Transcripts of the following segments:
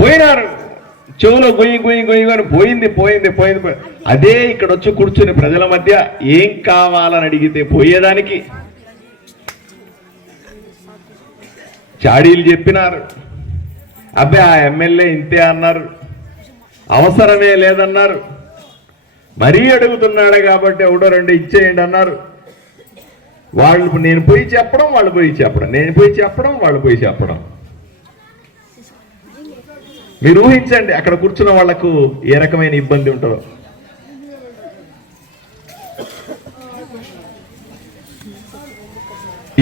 పోయినారు. చెవులో గొయ్యి గొయ్యి గొయ్యి అని పోయింది పోయింది పోయింది. అదే ఇక్కడ వచ్చి కూర్చుని ప్రజల మధ్య ఏం కావాలని అడిగితే పోయేదానికి చాడీలు చెప్పినారు. అబ్బాయి ఆ ఎమ్మెల్యే ఇంతే అన్నారు, అవసరమే లేదన్నారు, మరీ అడుగుతున్నాడు కాబట్టి ఒకటో రెండు ఇచ్చేయండి అన్నారు. వాళ్ళు నేను పోయి చెప్పడం, వాళ్ళు పోయి చెప్పడం, నేను పోయి చెప్పడం, వాళ్ళు పోయి చెప్పడం. మీరు ఊహించండి అక్కడ కూర్చున్న వాళ్లకు ఏ రకమైన ఇబ్బంది ఉంటుందో.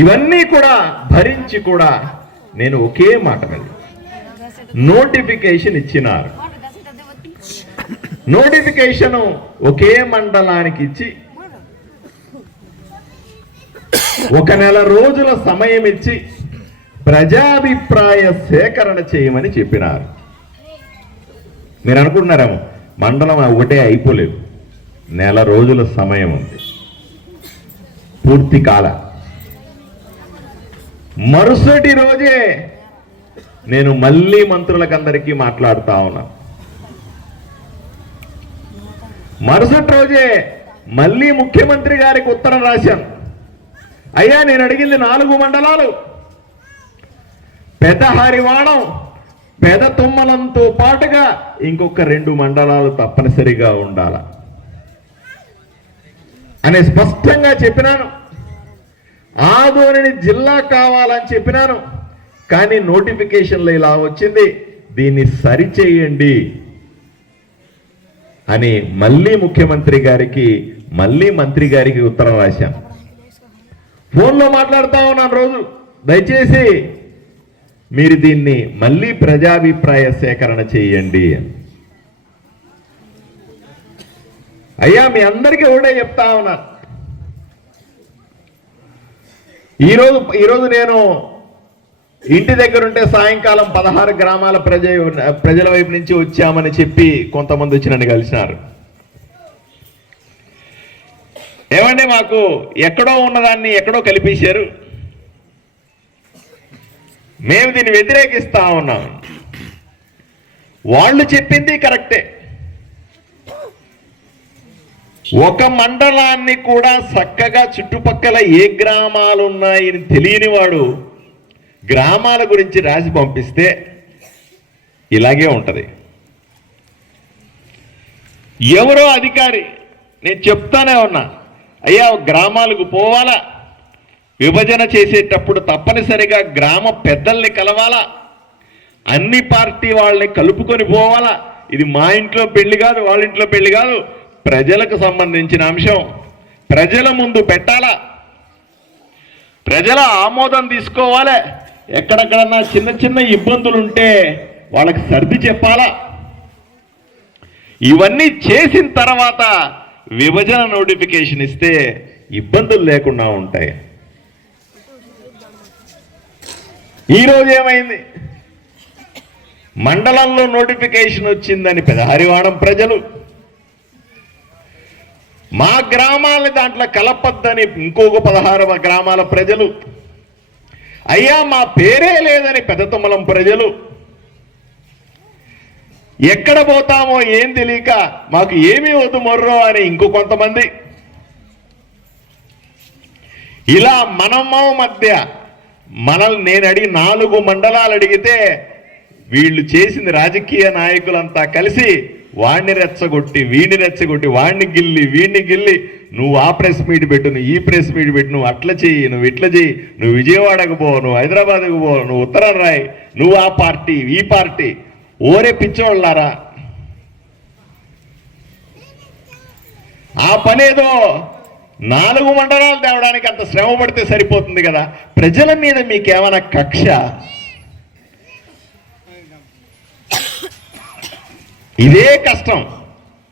ఇవన్నీ కూడా భరించి కూడా నేను ఒకే మాట మీద నోటిఫికేషన్ ఇచ్చినారు. నోటిఫికేషన్ ఒకే మండలానికి ఇచ్చి 1 నెల రోజుల సమయం ఇచ్చి ప్రజాభిప్రాయ సేకరణ చేయమని చెప్పినారు. మీరు అనుకుంటున్నారేమో మండలం ఒకటే అయిపోలేదు, నెల రోజుల సమయం ఉంది, పూర్తి కాల. మరుసటి రోజే నేను మళ్ళీ మంత్రులకందరికీ మాట్లాడుతా ఉన్నా. మరుసటి రోజే మళ్ళీ ముఖ్యమంత్రి గారికి ఉత్తరం రాశాను. అయ్యా నేను అడిగింది 4 మండలాలు, పెద్ద హరివాణం, పెద్ద తుమ్మలంతో పాటుగా ఇంకొక 2 మండలాలు తప్పనిసరిగా ఉండాల అని స్పష్టంగా చెప్పినాను. ఆదోనిని జిల్లా కావాలని చెప్పినాను. కానీ నోటిఫికేషన్లో ఇలా వచ్చింది, దీన్ని సరిచేయండి అని మళ్ళీ ముఖ్యమంత్రి గారికి మళ్ళీ మంత్రి గారికి ఉత్తరం రాశాను. ఫోన్లో మాట్లాడుతూ ఉన్నాను రోజు, దయచేసి మీరు దీన్ని మళ్ళీ ప్రజాభిప్రాయ సేకరణ చేయండి. అయ్యా మీ అందరికీ ఒకటే చెప్తా ఉన్నాను. ఈరోజు నేను ఇంటి దగ్గర ఉంటే సాయంకాలం 16 గ్రామాల ప్రజల వైపు నుంచి వచ్చామని చెప్పి కొంతమంది వచ్చి నన్ను కలిసినారు. ఏమంటే మాకు ఎక్కడో ఉన్నదాన్ని ఎక్కడో కలిపేశారు, మేము దీన్ని వ్యతిరేకిస్తా ఉన్నాం. వాళ్ళు చెప్పింది కరెక్టే. ఒక మండలాన్ని కూడా చక్కగా చుట్టుపక్కల ఏ గ్రామాలు ఉన్నాయని తెలియని వాడు గ్రామాల గురించి రాసి పంపిస్తే ఇలాగే ఉంటది. ఎవరో అధికారి, నేను చెప్తానే ఉన్నా, అయ్యా గ్రామాలకు పోవాలా, విభజన చేసేటప్పుడు తప్పనిసరిగా గ్రామ పెద్దల్ని కలవాలా, అన్ని పార్టీ వాళ్ళని కలుపుకొని పోవాలా. ఇది మా ఇంట్లో పెళ్లి కాదు, వాళ్ళ ఇంట్లో పెళ్లి కాదు, ప్రజలకు సంబంధించిన అంశం. ప్రజల ముందు పెట్టాలా, ప్రజల ఆమోదం తీసుకోవాలి. ఎక్కడెక్కడన్నా చిన్న చిన్న ఇబ్బందులు ఉంటే వాళ్ళకి సర్ది చెప్పాలా. ఇవన్నీ చేసిన తర్వాత విభజన నోటిఫికేషన్ ఇస్తే ఇబ్బందులు లేకుండా ఉంటాయి. ఈరోజు ఏమైంది, మండలంలో నోటిఫికేషన్ వచ్చిందని పెదహరివాణం ప్రజలు, మా గ్రామాలని దాంట్లో కలపద్దని ఇంకొక 16 గ్రామాల ప్రజలు, అయ్యా మా పేరే లేదని పెదతుమ్మలం ప్రజలు, ఎక్కడ పోతామో ఏం తెలియక మాకు ఏమీ వద్దు మొర్రో అని ఇంకో కొంతమంది. ఇలా మనమ్మ మధ్య నేను అడిగి 4 మండలాలు అడిగితే వీళ్ళు చేసింది రాజకీయ నాయకులంతా కలిసి వాణ్ణి రెచ్చగొట్టి వీడిని రెచ్చగొట్టి వాణ్ణి గిల్లి వీడిని గిల్లి, నువ్వు ఆ ప్రెస్ మీట్ పెట్టు, నువ్వు ఈ ప్రెస్ మీట్ పెట్టు, నువ్వు అట్లా చెయ్యి, నువ్వు ఇట్లా చెయ్యి, నువ్వు విజయవాడకు పో, నువ్వు హైదరాబాద్కు పో, నువ్వు ఉత్తరం రాయి, నువ్వు ఆ పార్టీ ఈ పార్టీ. ఓరే పిచ్చోళ్ళారా, ఆ పనేదో 4 మండలాలు తేవడానికి అంత శ్రమ పడితే సరిపోతుంది కదా. ప్రజల మీద మీకేమైనా కక్ష? ఇదే కష్టం,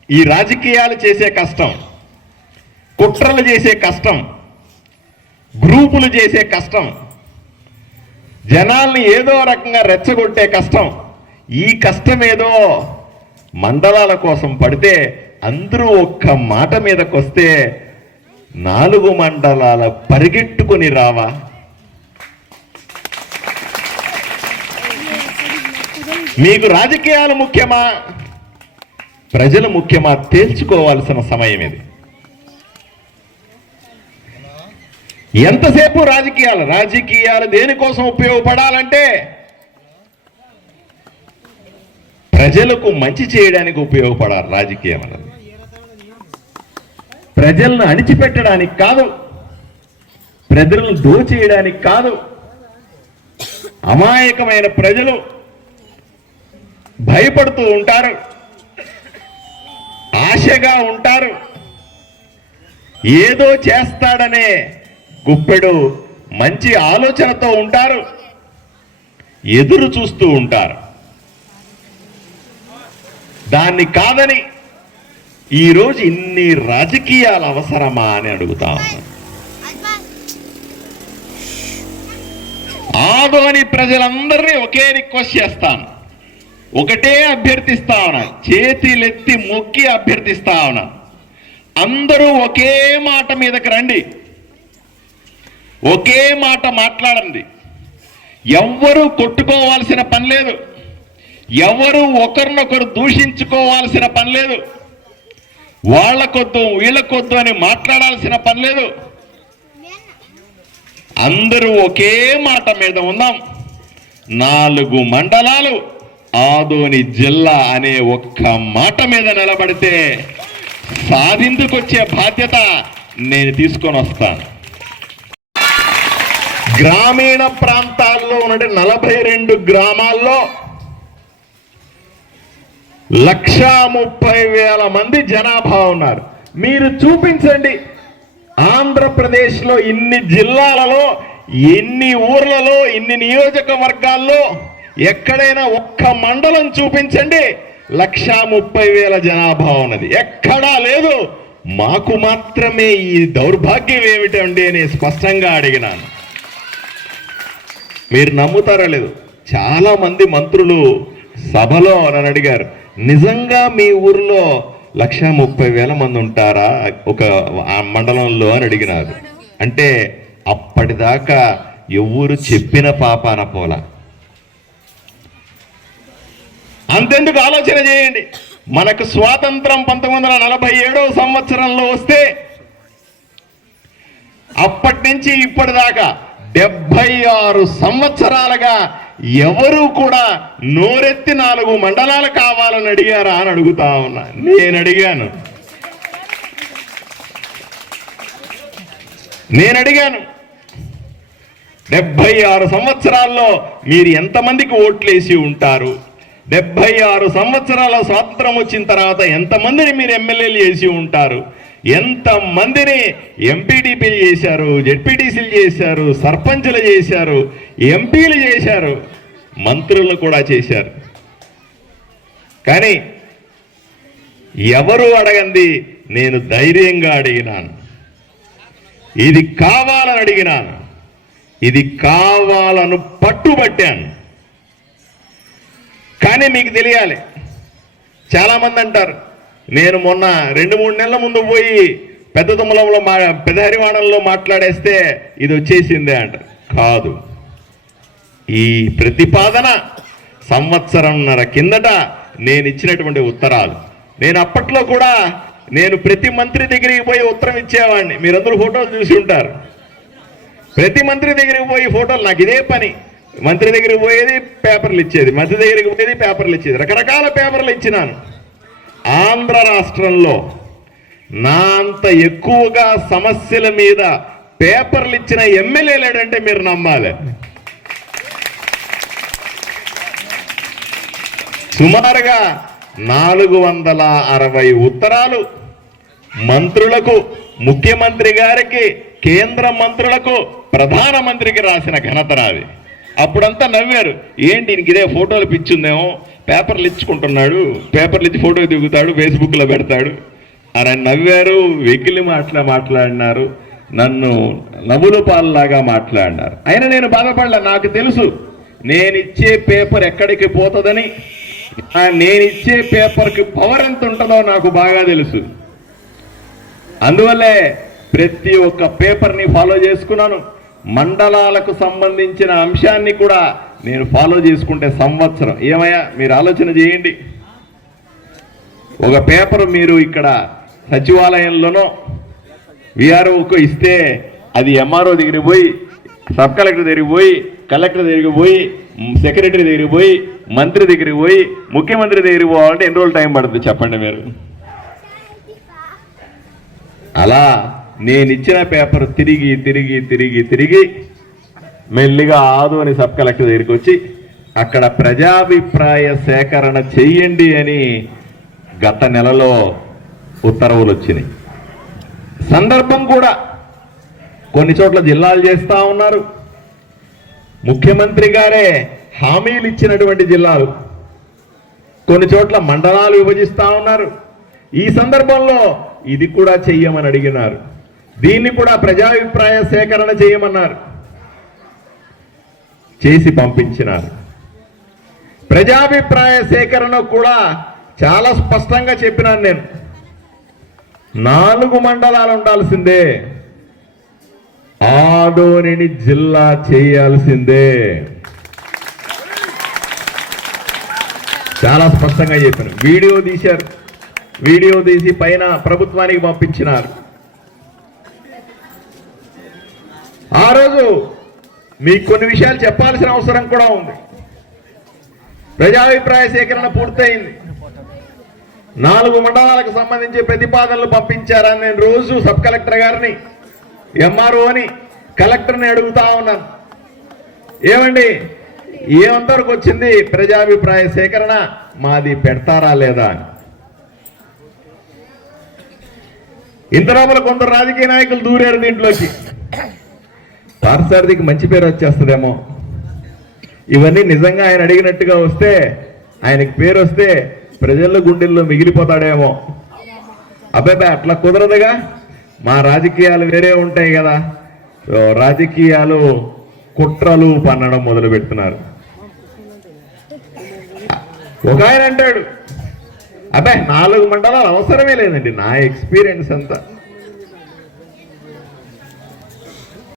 ఈ రాజకీయాలు చేసే కష్టం, కుట్రలు చేసే కష్టం, గ్రూపులు చేసే కష్టం, జనాల్ని ఏదో రకంగా రెచ్చగొట్టే కష్టం. ఈ కష్టం ఏదో మండలాల కోసం పడితే అందరూ ఒక్క మాట మీదకి వస్తే 4 మండలాల పరిగెట్టుకొని రావా? మీకు రాజకీయాలు ముఖ్యమా, ప్రజలు ముఖ్యమా తేల్చుకోవాల్సిన సమయం ఇది. ఎంతసేపు రాజకీయాలు దేనికోసం ఉపయోగపడాలంటే ప్రజలకు మంచి చేయడానికి ఉపయోగపడాలి. రాజకీయం అన్నది ప్రజలను అణిచిపెట్టడానికి కాదు, ప్రజలను దోచేయడానికి కాదు. అమాయకమైన ప్రజలు భయపడుతూ ఉంటారు, ఆశగా ఉంటారు, ఏదో చేస్తాడనే గుప్పెడు మంచి ఆలోచనతో ఉంటారు, ఎదురు చూస్తూ ఉంటారు. దాన్ని కాదని ఈరోజు ఇన్ని రాజకీయాలు అవసరమా అని అడుగుతా ఉన్నాను. ఆదోని ప్రజలందరినీ ఒకే రిక్వెస్ట్ చేస్తాను, ఒకటే అభ్యర్థిస్తా ఉన్నా, చేతులెత్తి మొక్కి అభ్యర్థిస్తా ఉన్నా, అందరూ ఒకే మాట మీదకి రండి, ఒకే మాట మాట్లాడండి. ఎవ్వరూ కొట్టుకోవాల్సిన పని లేదు, ఎవరు ఒకరినొకరు దూషించుకోవాల్సిన పని లేదు, వాళ్ళకొద్దు వీళ్ళకొద్దు అని మాట్లాడాల్సిన పని లేదు. అందరూ ఒకే మాట మీద ఉన్నాం. 4 మండలాలు ఆదోని జిల్లా అనే ఒక్క మాట మీద నిలబడితే సాధించుకొచ్చే బాధ్యత నేను తీసుకొని వస్తాను. గ్రామీణ ప్రాంతాల్లో ఉన్న 42 గ్రామాల్లో 130,000 మంది జనాభా ఉన్నారు. మీరు చూపించండి, ఆంధ్రప్రదేశ్లో ఇన్ని జిల్లాలలో, ఎన్ని ఊర్లలో, ఇన్ని నియోజకవర్గాల్లో ఎక్కడైనా ఒక్క మండలం చూపించండి 130,000 జనాభా ఉన్నది. ఎక్కడా లేదు. మాకు మాత్రమే ఈ దౌర్భాగ్యం ఏమిటండి అని స్పష్టంగా అడిగినాను. మీరు నమ్ముతారా లేదు, చాలా మంది మంత్రులు సభలో నన్ను అడిగారు, నిజంగా మీ ఊర్లో 130,000 మంది ఉంటారా ఒక మండలంలో అని అడిగినారు. అంటే అప్పటిదాకా ఎవరు చెప్పిన పాపాన పోలా. అంతెందుకు ఆలోచన చేయండి, మనకు స్వాతంత్రం 1947వ సంవత్సరంలో వస్తే అప్పటి నుంచి ఇప్పటిదాకా 76 సంవత్సరాలుగా ఎవరు కూడా నోరెత్తి 4 మండలాలు కావాలని అడిగారా అని అడుగుతా ఉన్నా. నేను అడిగాను 76 సంవత్సరాల్లో మీరు ఎంతమందికి ఓట్లేసి ఉంటారు? 76 సంవత్సరాల స్వాతంత్రం వచ్చిన తర్వాత ఎంతమందిని మీరు ఎమ్మెల్యేలు చేసి ఉంటారు? ఎంతమందిని ఎంపీటీపీలు చేశారు, జెడ్పీటీసీలు చేశారు, సర్పంచులు చేశారు, ఎంపీలు చేశారు, మంత్రులు కూడా చేశారు. కానీ ఎవరు అడగంది నేను ధైర్యంగా అడిగినాను, ఇది కావాలని అడిగినాను, ఇది కావాలను పట్టుబట్టాను. కానీ మీకు తెలియాలి, చాలామంది అంటారు నేను మొన్న 2-3 నెలల ముందు పోయి పెద్ద తుమ్మలంలో పెద్ద హరివాణంలో మాట్లాడేస్తే ఇది వచ్చేసిందే అంటారు. కాదు, ఈ ప్రతిపాదన 1.5 సంవత్సరం కిందట నేను ఇచ్చినటువంటి ఉత్తరాలు. నేను అప్పట్లో కూడా నేను ప్రతి మంత్రి దగ్గరికి పోయి ఉత్తరం ఇచ్చేవాడిని. మీరందరూ ఫోటోలు చూసి ఉంటారు. ప్రతి మంత్రి దగ్గరికి పోయి ఫోటోలు, నాకు ఇదే పని. మంత్రి దగ్గరికి పోయేది, పేపర్లు ఇచ్చేది, మంత్రి దగ్గరికి పోయేది, పేపర్లు ఇచ్చేది, రకరకాల పేపర్లు ఇచ్చినాను. ఆంధ్ర రాష్ట్రంలో నా అంత ఎక్కువగా సమస్యల మీద పేపర్లు ఇచ్చిన ఎమ్మెల్యే లేడంటే మీరు నమ్మాలి. సుమారుగా 460 ఉత్తరాలు మంత్రులకు, ముఖ్యమంత్రి గారికి, కేంద్ర మంత్రులకు, ప్రధానమంత్రికి రాసిన ఘనత రాది. అప్పుడంతా నవ్వారు, ఏంటి ఇంక ఇదే ఫోటోలు పిచ్చుందేమో, పేపర్లు ఇచ్చుకుంటున్నాడు, పేపర్లు ఇచ్చి ఫోటో దిగుతాడు, ఫేస్బుక్లో పెడతాడు అని నవ్వారు. వెకిలి మాట్లాడినారు, నన్ను నవ్వుల పాలలాగా మాట్లాడినారు. అయినా నేను బాధపడలే. నాకు తెలుసు నేనిచ్చే పేపర్ ఎక్కడికి పోతుందని, నేనిచ్చే పేపర్కి పవర్ ఎంత ఉంటుందో నాకు బాగా తెలుసు. అందువల్లే ప్రతి ఒక్క పేపర్ని ఫాలో చేసుకున్నాను. మండలాలకు సంబంధించిన అంశాన్ని కూడా నేను ఫాలో చేసుకుంటే సంవత్సరం. ఏమయ్యా మీరు ఆలోచన చేయండి. ఒక పేపర్ మీరు ఇక్కడ సచివాలయంలోనో విఆర్ఓకు ఇస్తే అది ఎంఆర్ఓ దగ్గరికి పోయి, సబ్ కలెక్టర్ దగ్గరికి పోయి, కలెక్టర్ దగ్గరికి పోయి, సెక్రటరీ దగ్గరికి పోయి, మంత్రి దగ్గరికి పోయి, ముఖ్యమంత్రి దగ్గరికి పోవాలంటే ఎన్ని రోజులు టైం పడుతుంది చెప్పండి మీరు? అలా నేను ఇచ్చిన పేపర్ తిరిగి తిరిగి తిరిగి తిరిగి మెల్లిగా ఆదోని సబ్ కలెక్టర్ దగ్గరికి వచ్చి అక్కడ ప్రజాభిప్రాయ సేకరణ చెయ్యండి అని గత నెలలో ఉత్తర్వులు వచ్చినాయి. సందర్భం కూడా కొన్ని చోట్ల జిల్లాలు చేస్తా ఉన్నారు. ముఖ్యమంత్రి గారే హామీలు ఇచ్చినటువంటి జిల్లాలు, కొన్ని చోట్ల మండలాలు విభజిస్తా ఉన్నారు. ఈ సందర్భంలో ఇది కూడా చెయ్యమని అడిగినారు. దీన్ని కూడా ప్రజాభిప్రాయ సేకరణ చేయమన్నారు. చేసి పంపించినారు. ప్రజాభిప్రాయ సేకరణ కూడా చాలా స్పష్టంగా చెప్పినాను నేను. 4 మండలాలు ఉండాల్సిందే, ఆదోనిని జిల్లా చేయాల్సిందే. చాలా స్పష్టంగా చెప్పాను. వీడియో తీశారు, వీడియో తీసి పైన ప్రభుత్వానికి పంపించినారు. ఆ రోజు మీకు కొన్ని విషయాలు చెప్పాల్సిన అవసరం కూడా ఉంది. ప్రజాభిప్రాయ సేకరణ పూర్తయింది. 4 మండలాలకు సంబంధించి ప్రతిపాదనలు పంపించారని నేను రోజు సబ్ కలెక్టర్ గారిని, ఎంఆర్ఓని, కలెక్టర్ని అడుగుతా ఉన్నాను. ఏమండి ఏమంతవరకు వచ్చింది ప్రజాభిప్రాయ సేకరణ, మాది పెడతారా లేదా అని. ఇంత లోపల కొందరు రాజకీయ నాయకులు దూరారు దీంట్లోకి. పార్సారథికి మంచి పేరు వచ్చేస్తుందేమో, ఇవన్నీ నిజంగా ఆయన అడిగినట్టుగా వస్తే, ఆయనకి పేరు వస్తే ప్రజల గుండెల్లో మిగిలిపోతాడేమో. అబ్బాయి అట్లా కుదరదుగా, మా రాజకీయాలు వేరే ఉంటాయి కదా. రాజకీయాలు కుట్రలు పన్నడం మొదలు పెడుతున్నారు. ఒక ఆయన అంటాడు, అబ్బాయి 4 మండలాలు అవసరమే లేదండి, నా ఎక్స్పీరియన్స్ అంతా